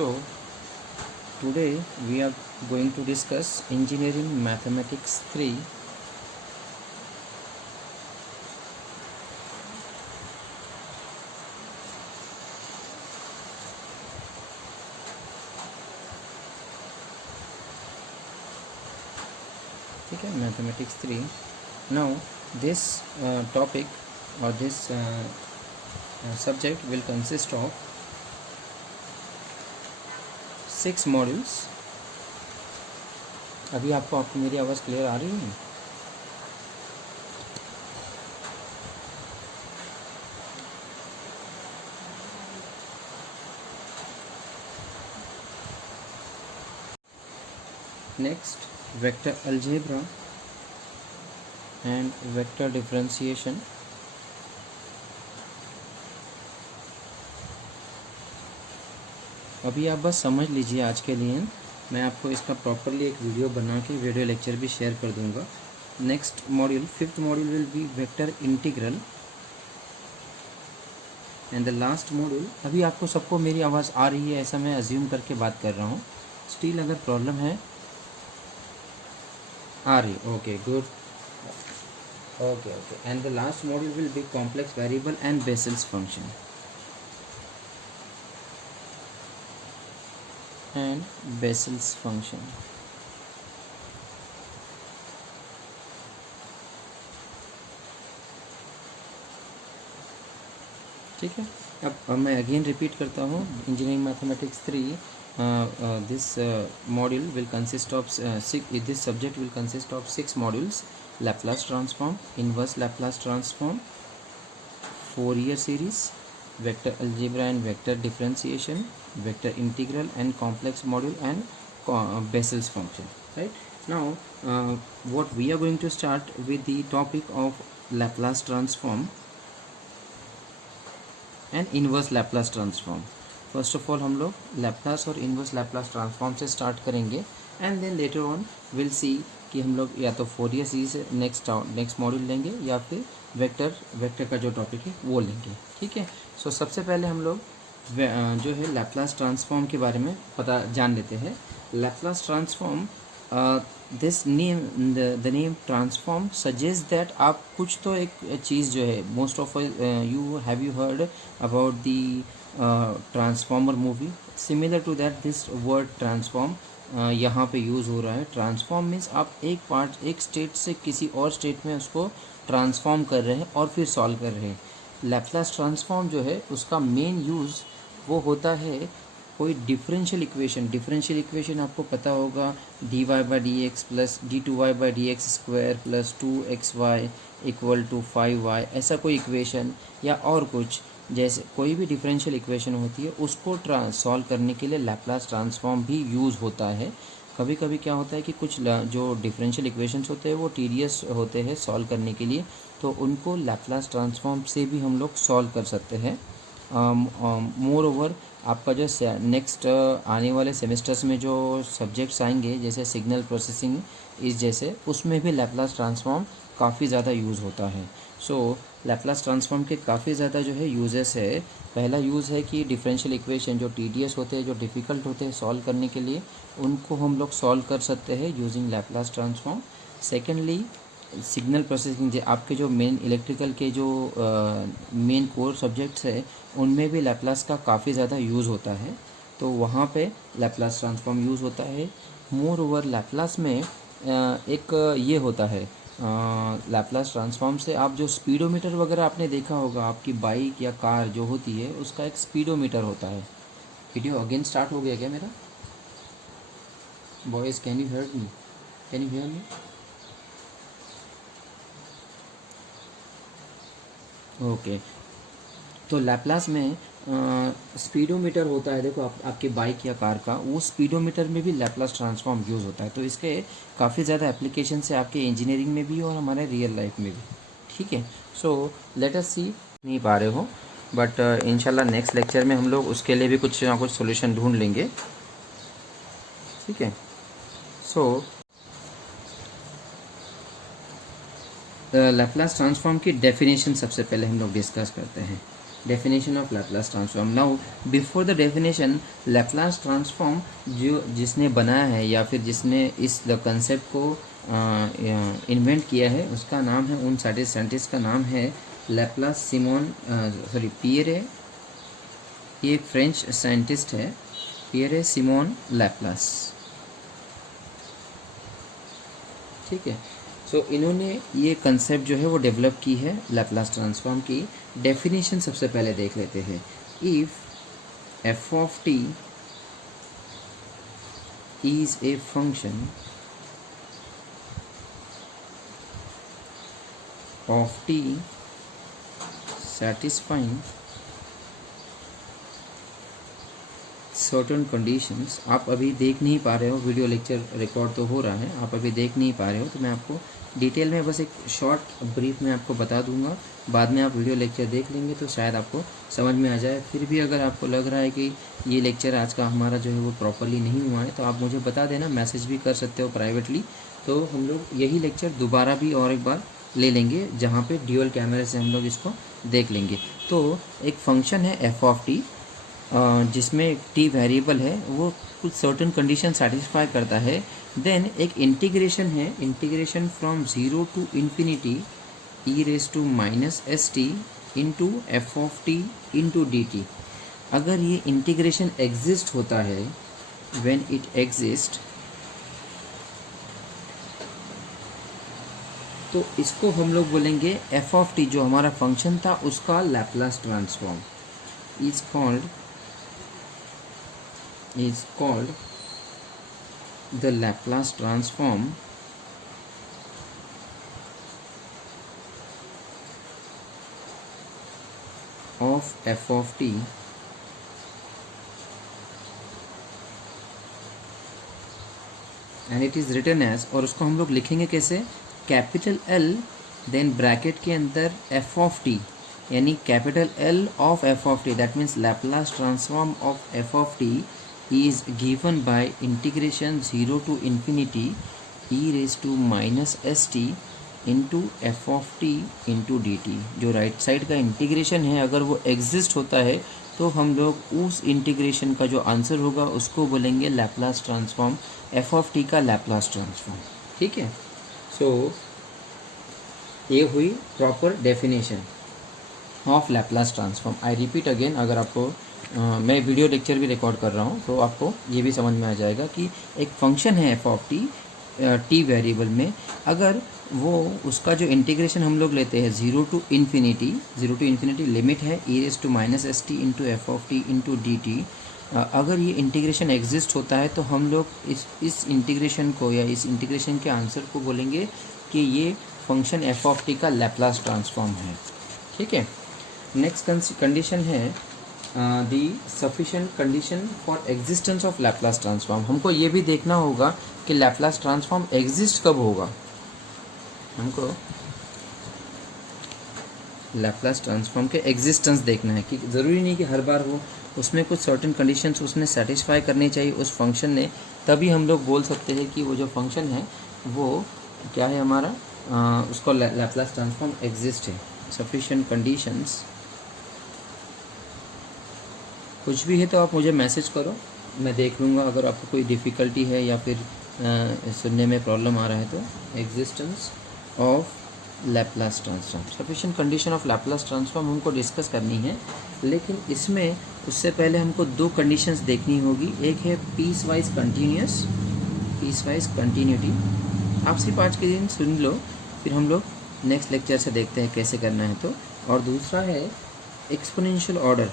So today we are going to discuss Engineering Mathematics 3. Okay, Mathematics 3. Now this topic or this subject will consist of 6 modules. अभी आपको मेरी आवाज़ clear आ रही है? Next, vector algebra and vector differentiation. अभी आप बस समझ लीजिए आज के लिए, मैं आपको इसका प्रॉपरली एक वीडियो बना के वीडियो लेक्चर भी शेयर कर दूंगा. Next module, 5th module will be vector integral and the last module. अभी आपको सबको मेरी आवाज़ आ रही है ऐसा मैं अज्यूम करके बात कर रहा हूँ. स्टिल अगर प्रॉब्लम है आ रही, okay good, okay. And the last module will be complex variable and vessels function and Bessel's function. ठीक है. अब मैं अगेन रिपीट करता हूँ. Engineering mathematics 3, this module will consist of this subject will consist of 6 modules: Laplace transform, inverse Laplace transform, Fourier series, vector algebra and vector differentiation, vector integral and complex module, and Bessel's function. Right now, what we are going to start with the topic of Laplace transform and inverse Laplace transform. First of all हम लोग Laplace और inverse Laplace transform से start करेंगे and then later on will see कि हम लोग या तो फोरियर सीरीज नेक्स्ट मॉड्यूल लेंगे या फिर वेक्टर का जो टॉपिक है वो लेंगे. ठीक है. सो सबसे पहले हम लोग जो है लैप्लास ट्रांसफॉर्म के बारे में जान लेते हैं. Laplace transform, this name, the name transform suggest that आप कुछ तो एक चीज़ जो है, most of you have you heard about the transformer movie. Similar to that this word transform यहाँ पे यूज़ हो रहा है. ट्रांसफॉर्म मीन्स आप एक स्टेट से किसी और स्टेट में उसको ट्रांसफॉर्म कर रहे हैं और फिर सॉल्व कर रहे हैं. लैप्लास ट्रांसफॉर्म जो है उसका मेन यूज़ वो होता है कोई डिफरेंशियल इक्वेशन आपको पता होगा, dy by D X plus d2y by D X square plus 2xy equal to 5y, ऐसा कोई इक्वेशन या और कुछ, जैसे कोई भी डिफरेंशियल इक्वेशन होती है उसको सॉल्व करने के लिए लैप्लास ट्रांसफॉर्म भी यूज़ होता है. कभी कभी क्या होता है कि कुछ जो डिफरेंशियल इक्वेशंस होते हैं वो टीडियस होते हैं सॉल्व करने के लिए, तो उनको लैप्लास ट्रांसफॉर्म से भी हम लोग सॉल्व कर सकते हैं. मोर ओवर आपका जो नेक्स्ट आने वाले सेमेस्टर्स में जो सब्जेक्ट्स आएंगे जैसे सिग्नल प्रोसेसिंग इस जैसे, उसमें भी लैप्लास ट्रांसफॉर्म काफ़ी ज़्यादा यूज़ होता है. सो लैप्लास ट्रांसफॉर्म के काफ़ी ज़्यादा जो है यूजेस है. पहला यूज़ है कि डिफरेंशियल इक्वेशन जो टीडियस होते हैं, जो डिफ़िकल्ट होते हैं सॉल्व करने के लिए, उनको हम लोग सॉल्व कर सकते हैं using Laplace transform. Secondly, signal processing, आपके जो मेन इलेक्ट्रिकल के जो मेन कोर सब्जेक्ट्स है उनमें भी लैप्लास का काफ़ी ज़्यादा यूज़ होता है, तो वहाँ पे लैप्लास ट्रांसफॉर्म यूज़ होता है. मोर ओवर लैप्लास में एक ये होता है, लैप्लास ट्रांसफॉर्म से आप जो स्पीडोमीटर वगैरह आपने देखा होगा, आपकी बाइक या कार जो होती है उसका एक स्पीडोमीटर होता है. वीडियो अगेन स्टार्ट हो गया क्या मेरा? Boys can you hear me? Okay. तो लैप्लास में स्पीडोमीटर होता है, देखो आपके बाइक या कार का, वो स्पीडोमीटर में भी लैप्लास ट्रांसफॉर्म यूज़ होता है. तो इसके काफ़ी ज़्यादा एप्लीकेशन है आपके इंजीनियरिंग में भी और हमारे रियल लाइफ में भी. ठीक है. सो लेट अस सी, नहीं पा रहे हो बट इंशाल्लाह नेक्स्ट लेक्चर में हम लोग उसके लिए भी कुछ ना कुछ सोल्यूशन ढूंढ लेंगे. ठीक है. सो लैप्लास ट्रांसफॉर्म की डेफिनेशन सबसे पहले हम लोग डिस्कस करते हैं. definition of Laplace transform. Now before the definition, Laplace transform जो जिसने बनाया है या फिर जिसने इस कंसेप्ट को इन्वेंट किया है, उसका नाम है, उन साइंटिस्ट का नाम है लैप्लास सिमोन पियरे. ये एक फ्रेंच साइंटिस्ट है, पियरे सिमोन लैप्लास. ठीक है. सो इन्होंने ये कंसेप्ट जो है वो डेवलप की है लैप्लास ट्रांसफॉर्म की. डेफिनेशन सबसे पहले देख लेते हैं. If f of t is a function of T satisfying certain conditions. आप अभी देख नहीं पा रहे हो, वीडियो लेक्चर रिकॉर्ड तो हो रहा है, आप अभी देख नहीं पा रहे हो, तो मैं आपको डिटेल में बस एक शॉर्ट ब्रीफ में आपको बता दूंगा. बाद में आप वीडियो लेक्चर देख लेंगे तो शायद आपको समझ में आ जाए. फिर भी अगर आपको लग रहा है कि ये लेक्चर आज का हमारा जो है वो प्रॉपरली नहीं हुआ है, तो आप मुझे बता देना, मैसेज भी कर सकते हो प्राइवेटली. तो हम लोग यही लेक्चर दोबारा भी और एक बार ले लेंगे, जहाँ पे ड्यूअल कैमरे से हम लोग इसको देख लेंगे. तो एक फंक्शन है एफ ऑफ टी, जिसमें टी वेरिएबल है, वो कुछ सर्टन कंडीशन सेटिस्फाई करता है. देन एक इंटीग्रेशन है, integration from zero to infinity e raise to minus s t into f of t into d t. अगर ये इंटीग्रेशन एग्जिस्ट होता है, व्हेन इट एग्जिस्ट, तो इसको हम लोग बोलेंगे एफ ऑफ टी, जो हमारा फंक्शन था उसका Laplace transform is called the Laplace transform of f of t and it is written as, और उसको हम लोग लिखेंगे कैसे, कैपिटल एल देन ब्रैकेट के अंदर एफ ऑफ टी, यानी capital L of f of t. That means Laplace transform of f of t is given by integration zero to infinity e raise to minus s t into f of t into d t. जो right side का integration है, अगर वो exist होता है, तो हम लोग उस इंटीग्रेशन का जो आंसर होगा उसको बोलेंगे Laplace transform, F of t का लैप्लास ट्रांसफॉर्म. ठीक है. सो ये हुई proper definition of Laplace transform. I repeat again, अगर आपको मैं वीडियो लेक्चर भी रिकॉर्ड कर रहा हूँ, तो आपको ये भी समझ में आ जाएगा कि एक फंक्शन है f of T, T variable में, अगर वो उसका जो इंटीग्रेशन हम लोग लेते हैं ज़ीरो टू इन्फिनिटी लिमिट है e raise to minus s t into f of t into d t. अगर ये इंटीग्रेशन एग्जिस्ट होता है, तो हम लोग इस इंटीग्रेशन को या इस इंटीग्रेशन के आंसर को बोलेंगे कि ये फंक्शन एफ ऑफ टी का लैप्लास ट्रांसफॉर्म है. ठीक है. नेक्स्ट कंडीशन है the sufficient condition for existence of Laplace transform. हमको ये भी देखना होगा कि लैप्लास ट्रांसफॉर्म एग्जिस्ट कब होगा. हमको लैप्लास ट्रांसफॉर्म के एग्जिस्टेंस देखना है, कि ज़रूरी नहीं कि हर बार हो, उसमें कुछ सर्टेन कंडीशंस उसने सेटिस्फाई करनी चाहिए उस फंक्शन ने, तभी हम लोग बोल सकते हैं कि वो जो फंक्शन है वो क्या है हमारा, उसको लैप्लास ट्रांसफॉर्म एग्जिस्ट है. सफिशिएंट कंडीशंस कुछ भी है तो आप मुझे मैसेज करो, मैं देख लूँगा. अगर आपको कोई डिफ़िकल्टी है या फिर सुनने में प्रॉब्लम आ रहा है, तो existence of Laplace transform, sufficient condition of Laplace transform हमको डिस्कस करनी है. लेकिन इसमें उससे पहले हमको दो कंडीशंस देखनी होगी. एक है पीस वाइज कंटिन्यूटी. आप सिर्फ आज के दिन सुन लो, फिर हम लोग नेक्स्ट लेक्चर से देखते हैं कैसे करना है. तो और दूसरा है एक्सपोनेंशियल ऑर्डर.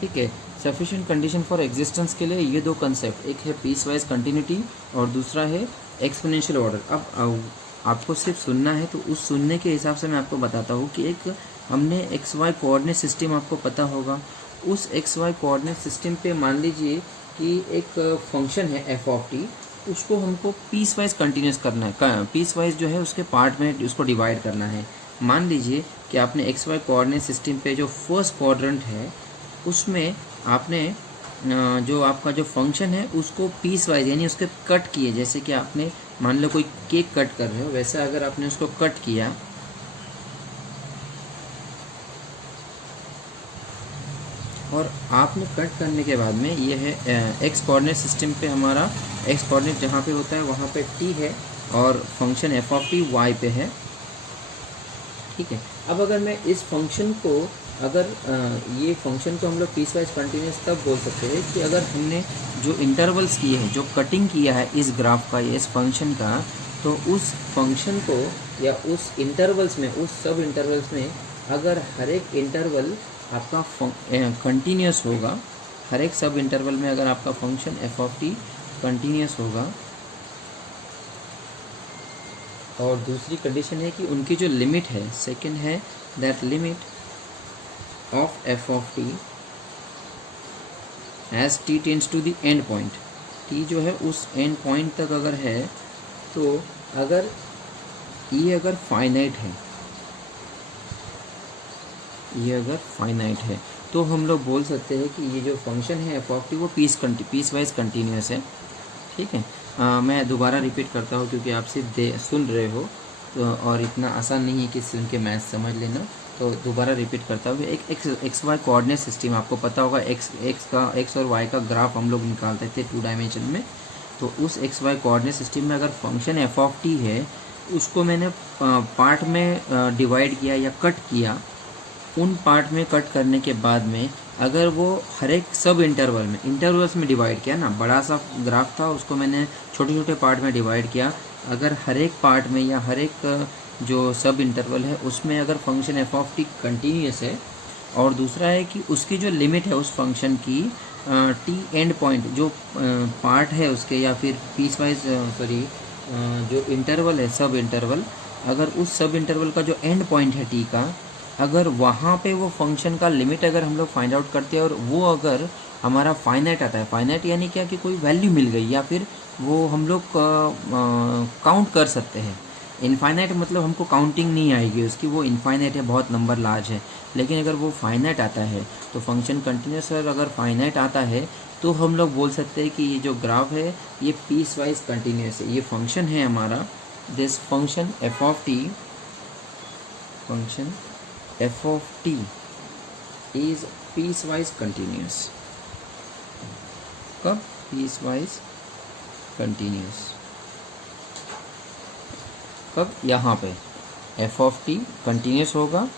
ठीक है. सफिशिएंट कंडीशन फॉर एग्जिस्टेंस के लिए ये दो कंसेप्ट, एक है पीस वाइज कंटिन्यूटी और दूसरा है एक्सपोनेंशियल ऑर्डर. अब आपको सिर्फ सुनना है, तो उस सुनने के हिसाब से मैं आपको बताता हूँ कि एक हमने एक्स वाई कोऑर्डिनेट सिस्टम आपको पता होगा. उस एक्स वाई कोऑर्डिनेट सिस्टम पे मान लीजिए कि एक फंक्शन है एफ ऑफ टी, उसको हमको पीस वाइज कंटिन्यूस करना है. पीस वाइज जो है उसके पार्ट में उसको डिवाइड करना है. मान लीजिए कि आपने एक्स वाई कोऑर्डिनेट सिस्टम पे जो फर्स्ट क्वाड्रेंट है, उसमें आपने जो आपका जो फंक्शन है उसको पीस वाइज यानी उसके कट किए. जैसे कि आपने मान लो कोई केक कट कर रहे हो, वैसे अगर आपने उसको कट किया और आपने कट करने के बाद में ये है एक्स कोऑर्डिनेट सिस्टम पे, हमारा एक्स कोऑर्डिनेट जहाँ पे होता है वहाँ पे टी है और function f of t y पे है, ठीक है। अब अगर मैं इस फंक्शन को, अगर ये फंक्शन को हम लोग पीस वाइज कंटिन्यूस तब बोल सकते हैं कि अगर हमने जो इंटरवल्स किए हैं, जो कटिंग किया है इस ग्राफ का या इस फंक्शन का, तो उस फंक्शन को या उस इंटरवल्स में, उस सब इंटरवल्स में अगर हर एक इंटरवल आपका कंटिन्यूस होगा, हर एक सब इंटरवल में अगर आपका function f of T continuous होगा, और दूसरी कंडीशन है कि उनकी जो लिमिट है, सेकंड है that limit of f of t as t tends to the end point, t जो है उस एंड पॉइंट तक अगर है, तो अगर ये अगर फाइनाइट है, ये अगर फाइनाइट है, तो हम लोग बोल सकते हैं कि ये जो फंक्शन है एफ ऑफ टी वो पीस वाइज कंटिन्यूस है, ठीक है। मैं दोबारा रिपीट करता हूँ क्योंकि आप सिर्फ सुन रहे हो, तो और इतना आसान नहीं है कि सुन के मैथ समझ लेना, तो दोबारा रिपीट करता हूँ। एक एक्स वाई कोऑर्डिनेट सिस्टम, आपको पता होगा एक्स और वाई का ग्राफ हम लोग निकालते थे 2 डायमेंशन में, तो उस एक्स वाई कोऑर्डिनेट सिस्टम में अगर फंक्शन एफ ऑफ टी है, उसको मैंने पार्ट में डिवाइड किया या कट किया, उन पार्ट में कट करने के बाद में अगर वो हर एक सब इंटरवल्स में डिवाइड किया ना, बड़ा सा ग्राफ था उसको मैंने छोटे छोटे पार्ट में डिवाइड किया, अगर हर एक पार्ट में या हर एक जो सब इंटरवल है उसमें अगर function f of T continuous है, और दूसरा है कि उसकी जो लिमिट है उस फंक्शन की टी एंड पॉइंट जो पार्ट है उसके, या फिर पीस वाइज जो इंटरवल है सब इंटरवल, अगर उस सब इंटरवल का जो एंड पॉइंट है टी का, अगर वहाँ पे वो फंक्शन का लिमिट अगर हम लोग फाइंड आउट करते हैं और वो अगर हमारा फाइनाइट आता है, फाइनाइट यानी क्या कि कोई वैल्यू मिल गई या फिर वो हम लोग काउंट कर सकते हैं। इनफाइनाइट मतलब हमको काउंटिंग नहीं आएगी उसकी, वो इनफाइनाइट है, बहुत नंबर लार्ज है। लेकिन अगर वो फाइनाइट आता है तो फंक्शन कंटिन्यूस, और अगर फाइनाइट आता है तो हम लोग बोल सकते हैं कि ये जो ग्राफ है ये पीस वाइज कंटिन्यूस है। ये फंक्शन है हमारा, this function f of T, function f of t is peace wise continuous. कब? पीस वाइज कंटिन्यूस कब? यहाँ पे एफ ऑफ टी कंटिन्यूस होगा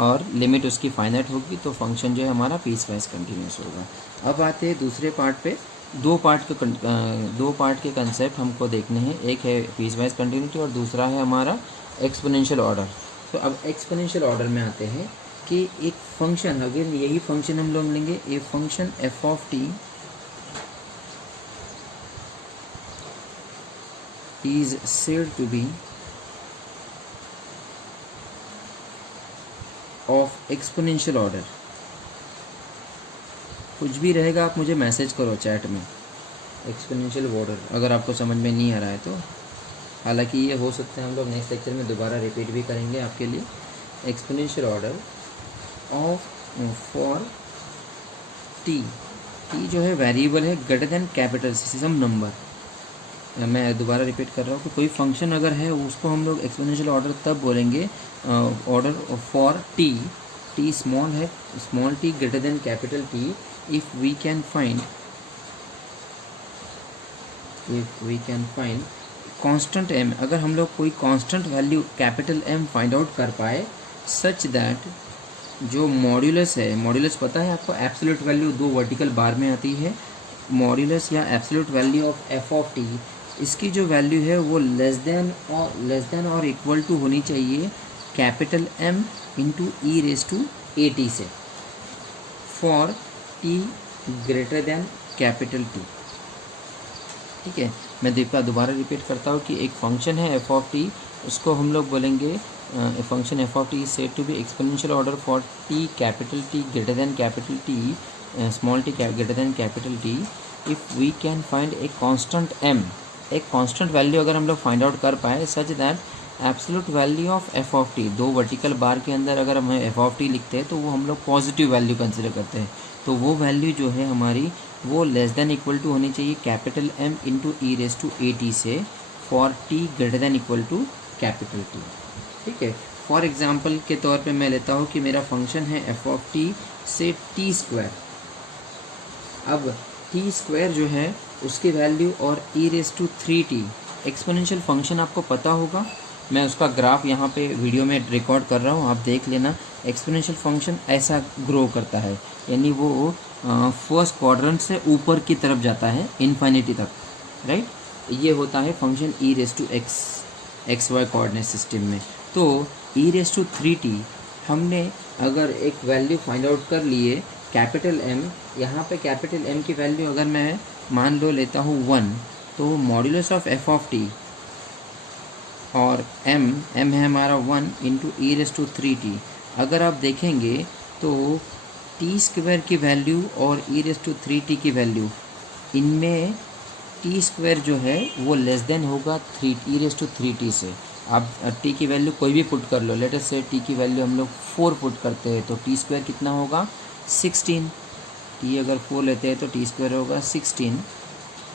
और लिमिट उसकी फाइनाइट होगी, तो फंक्शन जो है हमारा पीस वाइज कंटिन्यूस होगा। अब आते हैं दूसरे पार्ट पे। दो पार्ट के कंसेप्ट हमको देखने हैं, एक है पीस वाइज कंटिन्यूटी और दूसरा है हमारा एक्सपोनेंशियल ऑर्डर। तो अब एक्सपोनेंशियल ऑर्डर में आते हैं कि एक फंक्शन, अगर यही फंक्शन हम लोग लेंगे, a function f of t is said to be of exponential order. कुछ भी रहेगा आप मुझे मैसेज करो चैट में, एक्सपोनेंशियल ऑर्डर अगर आपको समझ में नहीं आ रहा है तो। हालांकि ये हो सकता है हम लोग नेक्स्ट लेक्चर में दोबारा रिपीट भी करेंगे आपके लिए। Exponential order of for t, T जो है वेरिएबल है ग्रेटर देन कैपिटल सी, सम नंबर। मैं दोबारा रिपीट कर रहा हूँ कि कोई फंक्शन अगर है उसको हम लोग एक्सपोनेंशियल ऑर्डर तब बोलेंगे, order for t, t small है, small t greater than capital T, if we can find constant M, अगर हम लोग कोई constant value capital M find out कर पाए, सच दैट जो मॉड्यूलस है, मॉड्यूलस पता है आपको, एब्सोल्यूट वैल्यू 2 वर्टिकल बार में आती है, मॉड्यूलस या absolute value of f of t, इसकी जो वैल्यू है वो लेस देन और इक्वल टू होनी चाहिए capital M into e raise to a t से, for t greater than capital T. ठीक है, मैं दोबारा रिपीट करता हूँ कि एक फंक्शन है एफ ऑफ टी, उसको हम लोग बोलेंगे function f of t is said to be exponential order for t capital T greater than capital T, small t greater than capital T, if we can find a constant m, एक constant value अगर हम लोग find out कर पाए such that absolute value of f of t, 2 vertical bar के अंदर अगर हम एफ ऑफ टी लिखते हैं तो वो हम लोग पॉजिटिव वैल्यू कंसिडर करते हैं, तो वो वैल्यू जो है हमारी वो लेस देन इक्वल टू होनी चाहिए capital M into e raise to a t से, for t greater than equal to capital T. ठीक है, फॉर एग्जांपल के तौर पे मैं लेता हूँ कि मेरा फंक्शन है एफ ऑफ टी से टी स्क्वायर। अब टी स्क्वायर जो है उसकी वैल्यू और e raise to 3t exponential function आपको पता होगा, मैं उसका ग्राफ यहाँ पे वीडियो में रिकॉर्ड कर रहा हूँ, आप देख लेना। एक्सपोनेंशियल फंक्शन ऐसा ग्रो करता है, यानी वो फर्स्ट क्वाड्रेंट से ऊपर की तरफ जाता है इन्फिनिटी तक, राइट। ये होता है function e raise to x y coordinate system में। तो ई रेस टू 3t हमने अगर एक वैल्यू फाइंड आउट कर लिए कैपिटल M, यहाँ पे कैपिटल M की वैल्यू अगर मैं मान लो लेता हूँ 1, तो modulus of f of T और m है हमारा 1 into e raise to 3t। अगर आप देखेंगे तो टी स्क्वायर की वैल्यू और ई रेस टू 3t की वैल्यू, इनमें टी स्क्वायर जो है वो लेस देन होगा 3 ई रेस टू 3t से। आप टी की वैल्यू कोई भी पुट कर लो, लेट अस से टी की वैल्यू हम लोग 4 पुट करते हैं तो टी स्क्वायर कितना होगा 16। टी अगर 4 लेते हैं तो टी स्क्वायर होगा 16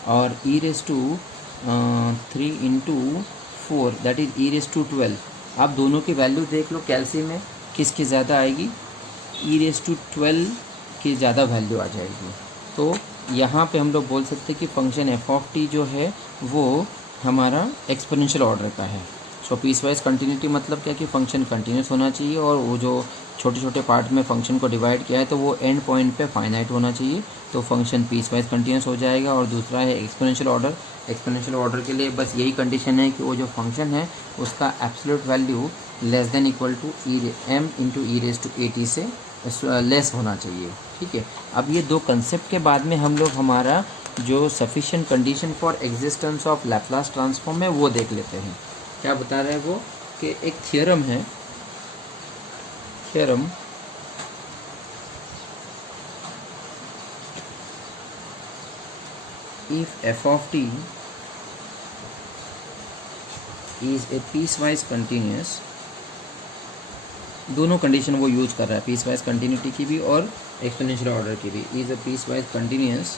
और e raise to 3 into 4 that is e raise to 12। आप दोनों की वैल्यू देख लो कैल्सी में किसकी ज़्यादा आएगी, ई रेस टू 12 की ज़्यादा वैल्यू आ जाएगी। तो यहाँ पे हम लोग बोल सकते हैं कि फंक्शन एफ ऑफ टी जो है वो हमारा एक्सपोनेंशियल ऑर्डर का है। सो पीस वाइज कंटिन्यूटी मतलब क्या कि फंक्शन कंटिन्यूस होना चाहिए और वो जो छोटे छोटे पार्ट में फंक्शन को डिवाइड किया है तो वो एंड पॉइंट पे फाइनाइट होना चाहिए, तो फंक्शन पीस वाइज कंटिन्यूस हो जाएगा। और दूसरा है एक्सपोनेंशियल ऑर्डर। एक्सपोनेंशियल ऑर्डर के लिए बस यही कंडीशन है कि वो जो फंक्शन है उसका absolute value less than equal to m into e raise to 80 से लेस होना चाहिए। ठीक है, अब ये दो कंसेप्ट के बाद में हम लोग हमारा जो sufficient condition for existence of Laplace transform है वो देख लेते हैं। क्या बता रहे हैं वो कि एक थ्योरम है, theorem if f of t is a piecewise continuous, दोनों कंडीशन वो यूज कर रहा है, पीस वाइज कंटिन्यूटी की भी और एक्सपोनेंशियल ऑर्डर की भी। Is a piecewise continuous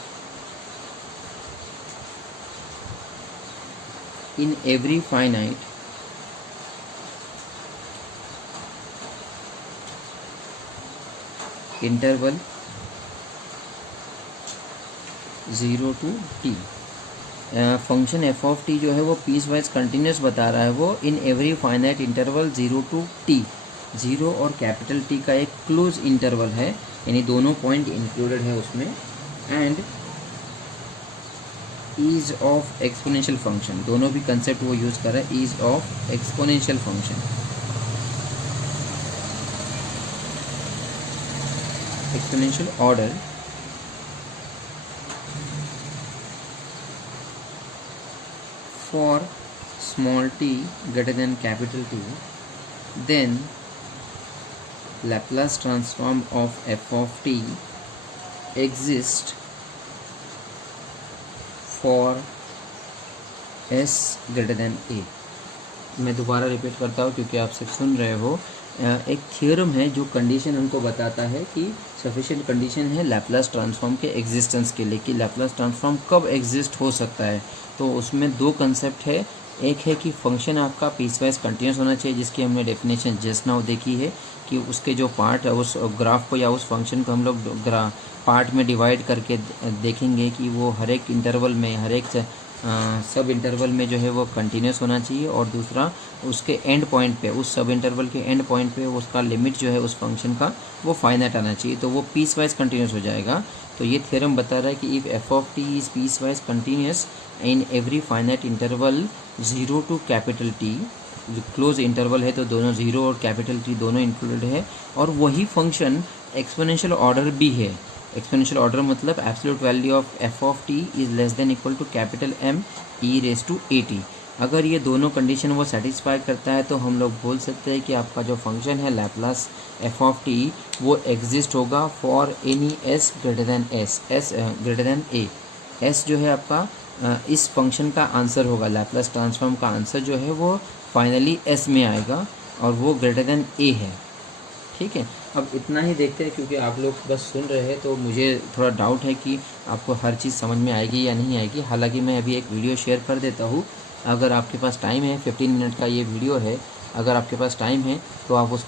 in every finite interval 0 to t। Function f of t जो है वो पीस वाइज कंटिन्यूस बता रहा है, वो इन every finite interval 0 to t। 0 और कैपिटल टी का एक क्लोज इंटरवल है, यानी दोनों पॉइंट इंक्लूडेड है उसमें। And is of exponential function, दोनों भी कंसेप्ट वो यूज कर रहा है, is of exponential function, exponential order for small t greater than capital T, then Laplace transform of f of t exists for s greater than a। मैं दोबारा repeat करता हूँ क्योंकि आप सब सुन रहे हो। एक थ्योरम है जो कंडीशन हमको बताता है कि सफिशिएंट कंडीशन है लैप्लास ट्रांसफॉर्म के एग्जिस्टेंस के लिए, कि लैप्लास ट्रांसफॉर्म कब एग्जिस्ट हो सकता है। तो उसमें दो कंसेप्ट है, एक है कि फंक्शन आपका पीस वाइज कंटिन्यूस होना चाहिए, जिसकी हमने डेफिनेशन जस्ट नाउ देखी है कि उसके जो पार्ट है उस ग्राफ को या उस फंक्शन को हम लोग पार्ट में डिवाइड करके देखेंगे कि वो हर एक इंटरवल में, हर एक सब इंटरवल में जो है वो कंटिन्यूस होना चाहिए। और दूसरा उसके एंड पॉइंट पे, उस सब इंटरवल के एंड पॉइंट पे उसका लिमिट जो है उस फंक्शन का वो फाइनाइट आना चाहिए, तो वो पीस वाइज कंटिन्यूस हो जाएगा। तो ये थ्योरम बता रहा है कि if F of t is piece wise continuous in every finite interval 0 to capital T, close interval है तो दोनों 0 और कैपिटल टी दोनों इंक्लूडेड है, और वही फंक्शन एक्सपोनेंशियल ऑर्डर भी है। एक्सपोनेंशियल ऑर्डर मतलब absolute value of f of t is less than equal to capital M e raise to 80। अगर ये दोनों कंडीशन वो सेटिस्फाई करता है तो हम लोग बोल सकते हैं कि आपका जो फंक्शन है लैप्लास एफ ऑफ टी वो एग्जिस्ट होगा for any S greater than S greater than A. S जो है आपका इस फंक्शन का आंसर होगा, लैप्लास ट्रांसफॉर्म का आंसर जो है वो फाइनली एस में आएगा और वो ग्रेटर दैन ए है। ठीक है, अब इतना ही देखते हैं क्योंकि आप लोग बस सुन रहे हैं तो मुझे थोड़ा डाउट है कि आपको हर चीज़ समझ में आएगी या नहीं आएगी। हालांकि मैं अभी एक वीडियो शेयर कर देता हूँ अगर आपके पास टाइम है, 15 मिनट का ये वीडियो है, अगर आपके पास टाइम है तो आप उस